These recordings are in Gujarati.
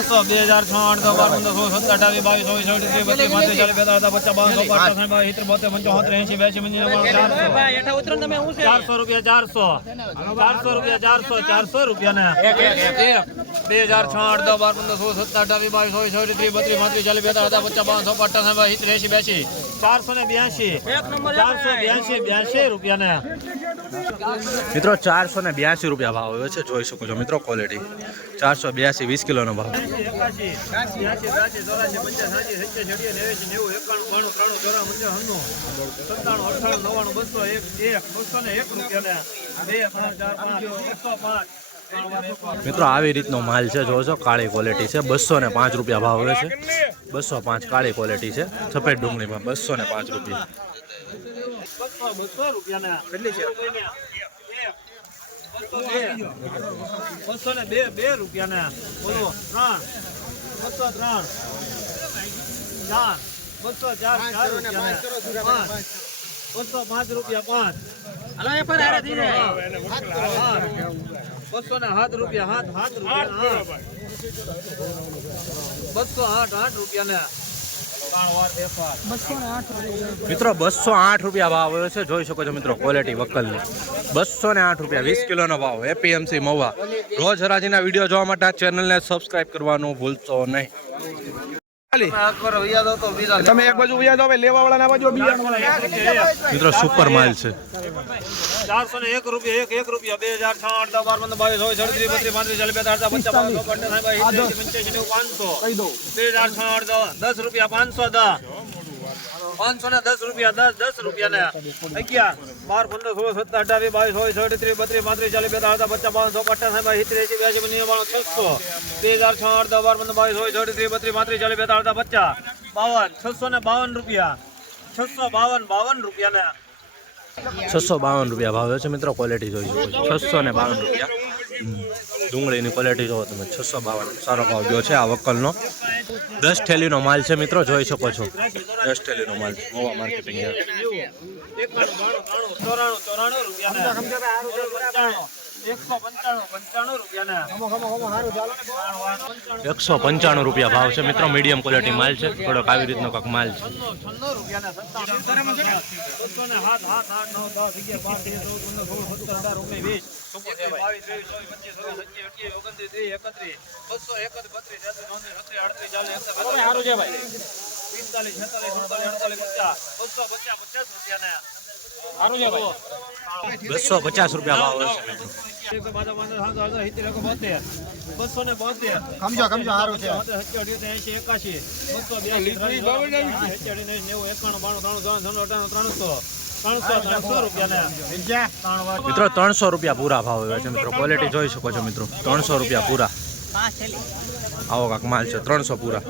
400 2006 8 10 12 15 16 17 18 20 22 23 24 25 26 27 28 400 રૂપિયા 400 રૂપિયા 400 રૂપિયા ને 2006 8 10 12 15 16 17 28 22 23 24 25 40 45 482 રૂપિયા ને મિત્રો 482 રૂપિયા ભાવ આવ્યો છે, જોઈ શકો છો મિત્રો ક્વોલિટી 482 20 કિલોનો ભાવ। મિત્રો આવી રીતનો માલ છે, જોજો કાળી ક્વોલિટી છે, 205 રૂપિયા ભાવ આવે છે, 205 કાળી ક્વોલિટી છે, સફેદ ડુંગળીમાં 205 રૂપિયા। 200 રૂપિયા કેટલી છે? 202 રૂપિયા ને બોલો 3 204 રૂપિયા 207 રૂપિયા 208 રૂપિયા ને મિત્રો 208 રૂપિયા ભાવ આવ્યો છે, જોઈ શકો છો મિત્રો ક્વોલિટી વકલની 208 રૂપિયા 20 કિલોનો ભાવ। એપીએમસી મહુવા। રોજ હરાજીના વિડીયો જોવા માટે આ ચેનલને સબસ્ક્રાઇબ કરવાનું ભૂલશો નહીં। તમે એક બાજુ વ્યા જાવ, લેવા વાળા ના બાજુ મિત્રો સુપર માલ છે। 401 રૂપિયા 1 રૂપિયા 2006 8 10 12 22 23 34 10 રૂપિયા 510 510 રૂપિયા 10 રૂપિયા ને 11 12 15 16 17 18 22 23 રૂપિયા 652 રૂપિયા ને 652 રૂપિયા ભાવ છે મિત્રો, ક્વોલિટી જોઈ શકો છો 652 રૂપિયા। ડુંગળીની ક્વોલિટી જોવો તમે 652 સારો ભાવ ગયો છે। આ વકલનો 10 થેલીનો માલ છે મિત્રો, જોઈ શકો છો 10 થેલીનો માલ મહુવા માર્કેટિંગ યાર્ડ। 195 રૂપિયા ભાવ છે મિત્રો, મીડિયમ ક્વોલિટી માલ છે, થોડોક આવી રીતનો કાંક માલ છે। 250 રૂપિયા ભાવ છે મિત્રો। 300 રૂપિયા પૂરા ભાવ આવ્યા છે મિત્રો, ક્વોલિટી જોઈ શકો છો મિત્રો 300 રૂપિયા પૂરા। આવો કાંક માલ છે 300 પૂરા।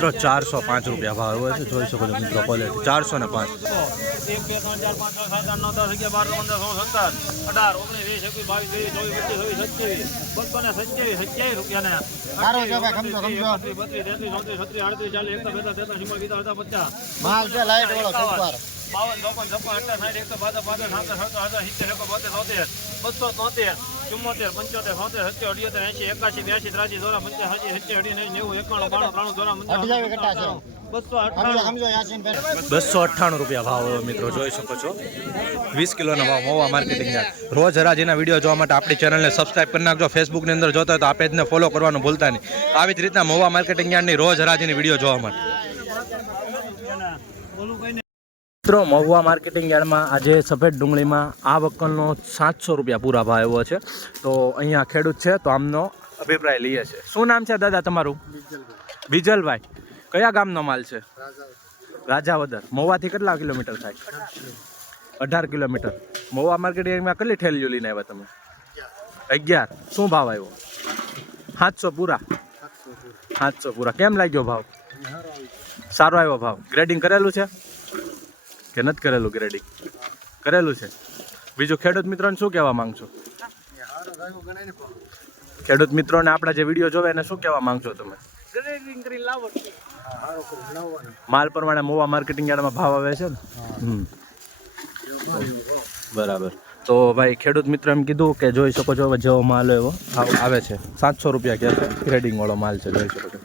405 રૂપિયા ભાવ હોય છે, જોઈ શકો છો મિત્રો ક્વોલિટી 405। 227 રૂપિયા ભાવ મિત્રો, જોઈ શકો છો 20 કિલોનો ભાવ મહુવા માર્કેટિંગ યાર્ડ। રોજ હરાજીના વિડીયો જોવા માટે આપણી ચેનલને સબસ્ક્રાઇબ કરી નાખજો। ફેસબુકની અંદર જોતા હોય તો આ પેજને ફોલો કરવાનું ભૂલતા નહીં। આવી જ રીતના મહુવા માર્કેટિંગ યાર્ડની રોજ હરાજીની વિડીયો જોવા માટે મિત્રો મહુવા માર્કેટિંગ યાર્ડમાં આજે સફેદ ડુંગળીમાં આ વકલનો 700 રૂપિયા પૂરા ભાવ આવ્યો છે। તો અહીંયા ખેડૂત છે, તો આમનો અભિપ્રાય લઈએ છે। શું નામ છે દાદા તમારું? બીજલભાઈ। કયા ગામનો માલ છે? રાજાવદર। મહુવાથી કેટલા કિલોમીટર થાય? 18 કિલોમીટર। મહુવા માર્કેટિંગમાં કેટલી થેલીઓ લઈને આવ્યા તમે? 11 શું ભાવ આવ્યો? 700 પૂરા. 700 પૂરા. કેમ લાગ્યો ભાવ? સારો આવ્યો ભાવ. ગ્રેડિંગ કરેલું છે કે નથી કરેલું? ગ્રેડિંગ કરેલું છે. બીજું ખેડૂત મિત્રોને શું કહેવા માંગશો? ખેડૂત મિત્રોને આપણા જે વિડીયો જોવે એને શું કહેવા માંગશો તમે? માલ પ્રમાણે મોવા માર્કેટિંગ યાર્ડમાં ભાવ આવે છે ને? બરાબર. તો ભાઈ ખેડૂત મિત્ર એમ કીધું કે જોઈ શકો છો જેવો માલ એવો ભાવ આવે છે. 700 રૂપિયા કહે છે. ગ્રેડિંગ વાળો માલ છે, જોઈ શકો છો.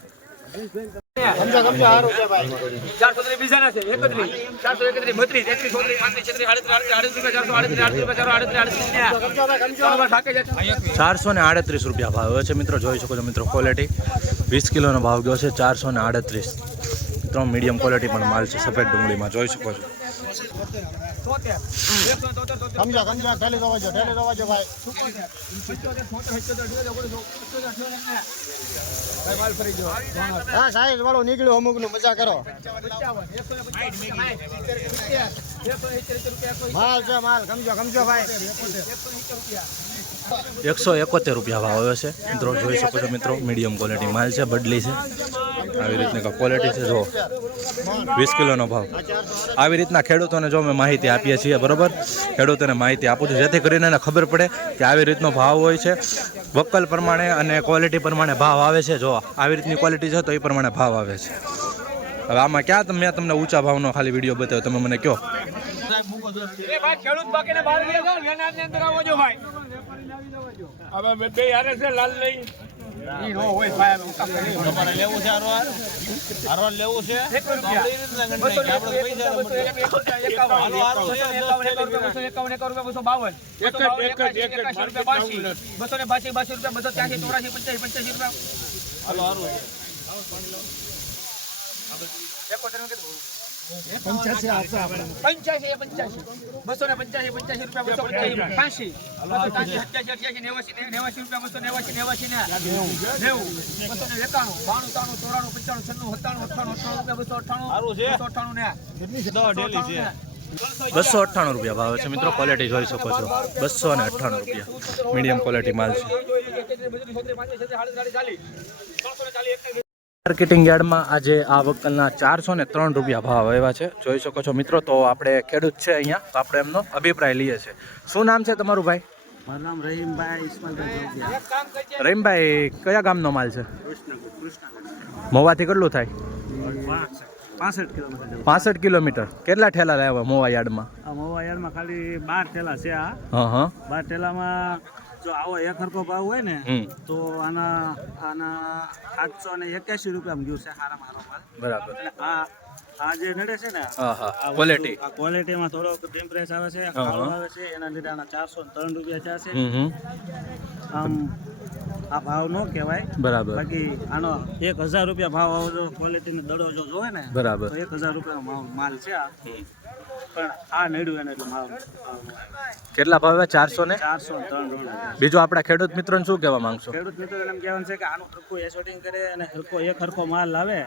430 બીજાના છે 31 431 32 438 રૂપિયા ભાવ આવે છે મિત્રો, જોઈ શકો છો મિત્રો. ક્વોલિટી 20 કિલોનો ભાવ ગયો છે 438. મિત્રો મીડિયમ ક્વોલિટી પણ માલ છે સફેદ ડુંગળીમાં, જોઈ શકો છો. હા સાઈઝ વાળો નીકળ્યો અમુક નું મજા કરો. માલ છે માલ, સમજો ભાઈ. 171 રૂપિયા ભાવ આવે છે મિત્રો, જોઈ શકો છો મિત્રો. મીડિયમ ક્વોલિટી માલ છે, બદલી છે. આવી રીતની ક્વોલિટી છે. જો 20 કિલોનો ભાવ. આવી રીતના ખેડૂતોને જો અમે માહિતી આપીએ છીએ, બરોબર. ખેડૂતોને માહિતી આપું છું જેથી કરીને એને ખબર પડે કે આવી રીતનો ભાવ હોય છે. વકલ પ્રમાણે અને ક્વોલિટી પ્રમાણે ભાવ આવે છે. જો આવી રીતની ક્વોલિટી છે તો એ પ્રમાણે ભાવ આવે છે. હવે આમાં ક્યાં મેં તમને ઊંચા ભાવનો ખાલી વિડીયો બતાવ્યો, તમે મને કહો. ખેડૂત બાકીને બહાર ગયા છો એના અંદર આવો જો ભાઈ. હવે મે બે યાર છે લાલ લઈ ઈ નો હોય ભાઈ. તમારે લેવું છે હારવાર લેવું છે 1 રૂપિયા 298 રૂપિયા ભાવ છે મિત્રો. ક્વોલિટી જોઈ શકો છો. 298 રૂપિયા મીડિયમ ક્વોલિટી માલ છે. માર્કેટિંગ યાર્ડમાં આજે આ વકલના 403 રૂપિયા ભાવ આવ્યા છે, જોઈ શકો છો મિત્રો. તો આપણે ખેડૂત છે અહીંયા, તો આપણે એમનો અભિપ્રાય લઈએ છીએ. શું નામ છે તમારું ભાઈ? મારું નામ રહીમભાઈ ઇસ્માઇલભાઈ. રહીમભાઈ, કયા ગામનો માલ છે? મોવાથી કેટલું થાય? 65 કિલોમીટર. કેટલા ઠેલા લાવ્યા મોવા યાર્ડમાં? મોવા યાર્ડમાં ખાલી 12 ઠેલા છે. આ હા 12 ઠેલામાં જો આવો એક હરખો ભાવ હોય ને તો આના 781 રૂપિયામાં ગયું છે સારામાં સારો માલ. બરાબર. આ જે નડે છે ને ક્વોલિટી, આ ક્વોલિટીમાં થોડો ટેમ્પરેચર આવે છે, કાળો આવે છે, એના લીધે આના 403 રૂપિયા થયા છે. આમ આ ભાવ ન કહેવાય. બરાબર. બાકી આનો 1000 રૂપિયા ભાવ આવજો ક્વોલિટીનો દડો જો જોવે ને બરાબર તો 1000 રૂપિયાનો માલ છે આ. પણ આ નડ્યું એને એટલે ભાવ કેટલા ભાવ? 403. બીજું આપણા ખેડૂત મિત્રોને શું કહેવા માંગશો? ખેડૂત મિત્રો એમ કહેવાનું છે કે આનું હરખું એસોટિંગ કરે અને હરખો માલ લાવે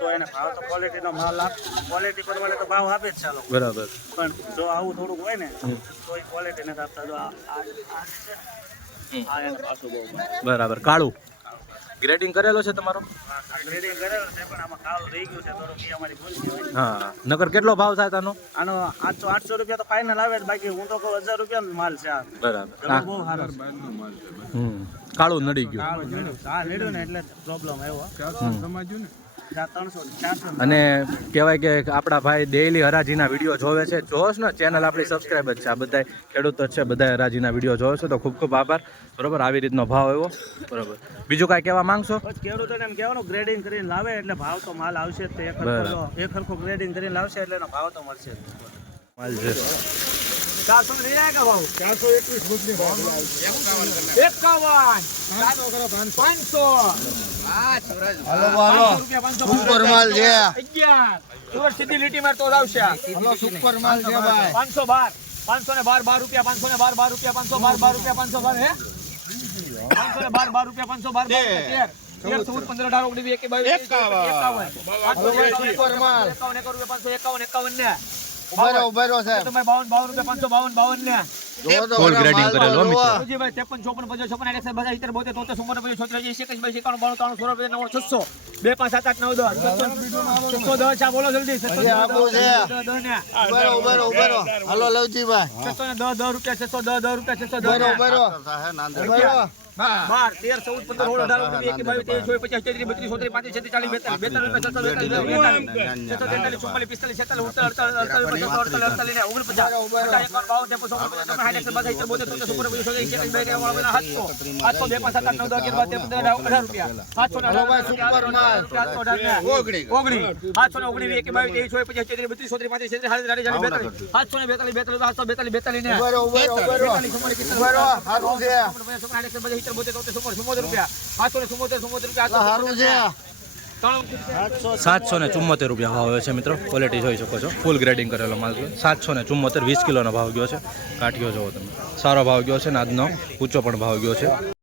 તો એને ભાવ તો ક્વોલિટીનો માલ ક્વોલિટી પ્રમાણે તો ભાવ આપે જ ચાલો. બરાબર. પણ જો આવું થોડુંક હોય ને તો એ ક્વોલિટી નથી આપતા. જો આ એને પાછું બહુ. બરાબર. કાળું ગ્રેડિંગ કરેલો છે તમારો? ગ્રેડિંગ કરેલો છે પણ આમાં કાળું રહી ગયું છે થોડુંક, એ અમારી ભૂલ કહેવાય. હા. નકર કેટલો ભાવ થાય આનો? આનો 800 રૂપિયા તો ફાઇનલ આવે જ. બાકી હું તો કહું 1000 રૂપિયા માલ છે આ. બરાબર. બહુ સારો છે. કાળું નડી ગયું. હા નડ્યું ને એટલે પ્રોબ્લેમ આવ્યો. 300 અને કહેવાય કે આપણા ભાઈ ડેઈલી હરાજીના વિડીયો જોવે છે. જોશ ને ચેનલ આપણી સબસ્ક્રાઈબ જ છે. આ બધા ખેડૂતો છે, બધા હરાજીના વિડીયો જોવે છે. તો ખૂબ ખૂબ આભાર. બરોબર. આવી રીતનો ભાવ આવ્યો. બરોબર. બીજું કાંઈ કહેવા માંગશો? ખેડૂતોને એમ કહેવાનું ગ્રેડિંગ કરીને લાવે એટલે ભાવ તો માલ આવશે જ. એક હરખો ગ્રેડિંગ કરીને લાવશે એટલે એનો ભાવ તો મળશે. માલ છે 400 નહીં આયા ભાવ 421 ગુજની ભાવ 51 500 સુપર માલ છે. 11 સુરત સીધી લીટી માર તો આવશે. હલો સુપર માલ છે ભાઈ. 512 512 રૂપિયા 512 રૂપિયા 512 રૂપિયા 512 હે 512 રૂપિયા 512 13 14 15 18 19 21 22 51 સુપર માલ 51 551 ને તમે 52 રૂપિયા 552 ને ફૂલ ગ્રેડિંગ કરેલું હો મિત્રો. સુજીભાઈ 53 54 55 56 બધા 72 73 72 76 21 91 92 93 600 2 5 7 8 9 10 610 ચા બોલો જલ્દી 610 હાલો લવજીભાઈ 610 રૂપિયા 610 રૂપિયા 610 12 13 14 15 16 18 19 20 22 23 24 25 30 32 33 ₹774 રૂપિયા ભાવ છે મિત્રો. ક્વોલિટી જોઈ શકો છો, ફૂલ ગ્રેડિંગ કરેલો માલ છે. 774 20 કિલોનો ભાવ ગયો છે. કાઠિયો જોવો તમે, સારો ભાવ ગયો છે ને આજનો ઊંચો પણ ભાવ ગયો છે.